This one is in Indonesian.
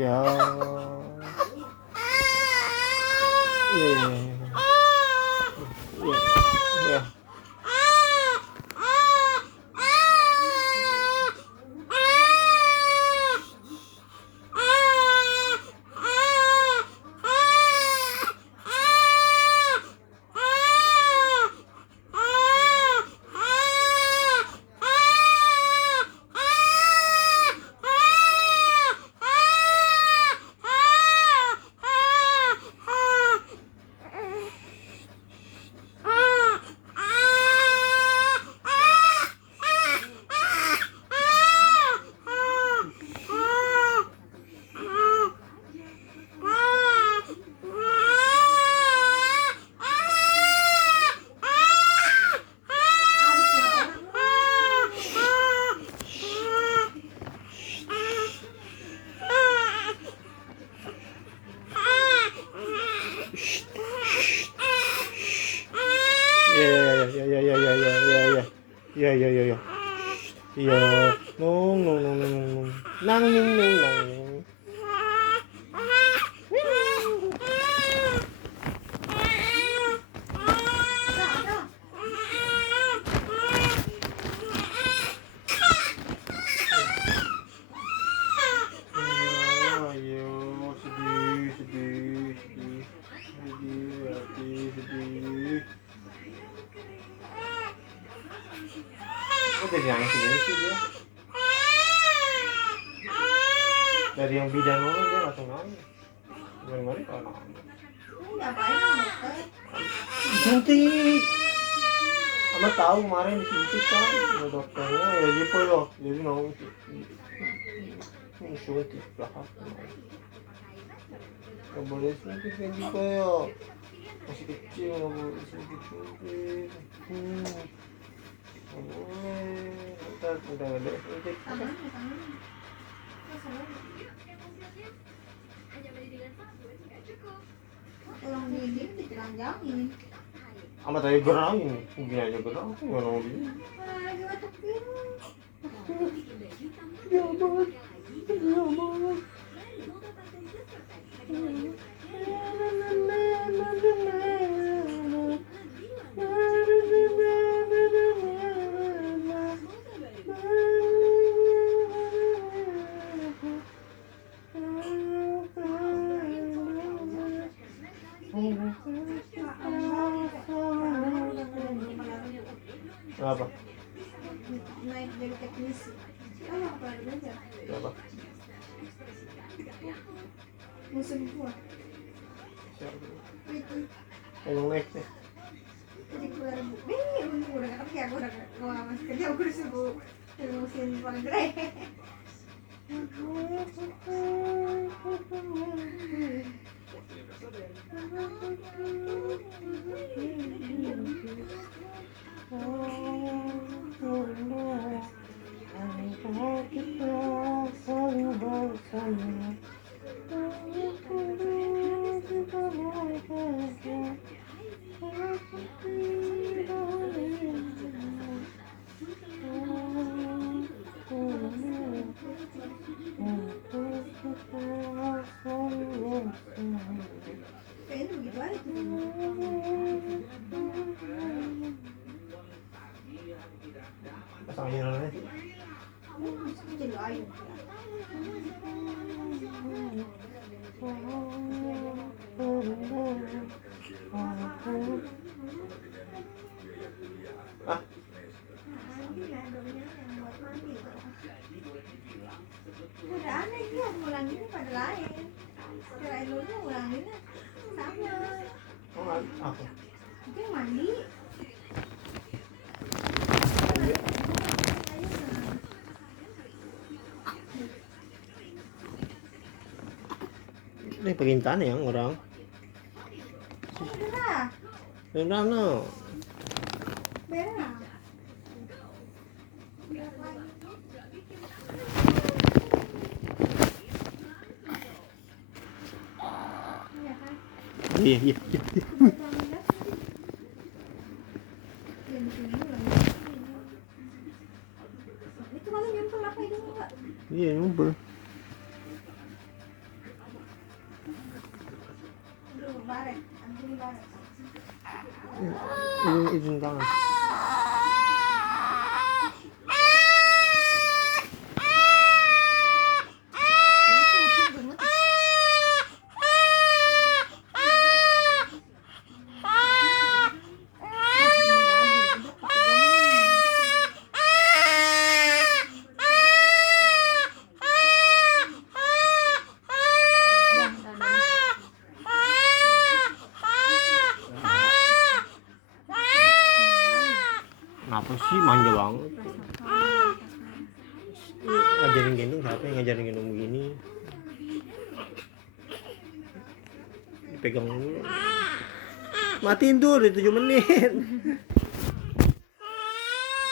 Ya. Iya, iya, iya. Iya, iya. Iya, iya, iya, iya, iya, iya, iya. Iya, iya, iya, iya. Iya. Nung, nung, nung, nung, nung. Nang, ning, ning, nang, ning. Ayo, sedih, sedih, sedih. Sedih, sedih. Kok jadi nangis gini sih dia? Dari yang bidan dulu dia langsung nangis. Gimana kalau nangis? Suntik. Ama tahu kemarin disuntik kan sama dokternya ya gitu loh. Jadi nangis. Suntik belakang. Gak boleh suntik kan juga ya. Masih kecil gak boleh suntik. Gak boleh. Ntar udah gede suntik. Ama tadi gerangin, gini aja gerang, nggak mau gini. Ya banget, ya banget. Apa? Naik dari teknisi. Apa belajar? Apa? Musim buah. Yang naik nih. Jadi keluar bu. Nih, udah nggak kerja, udah nggak masih kerja, aku disuruh musim paling gede. Kayaknya begitu aja tuh. Pasang air lagi. Jadi ayu. Ah, Udah aneh dia ngulanginnya pada lain. Kirain dulu ngulanginnya sama. oh, apa? Dia mandi. Ini perintahnya yang orang. Udah. Udah no. Berak. Iya kan? Iya, iya, iya. Itu malah nyempel apa itu enggak? Iya, ngumpul. Izin tangan. Kenapa sih manja banget? Ngajarin gendong siapa yang ngajarin gendong begini? Pegang dulu. Matiin tuh di 7 menit.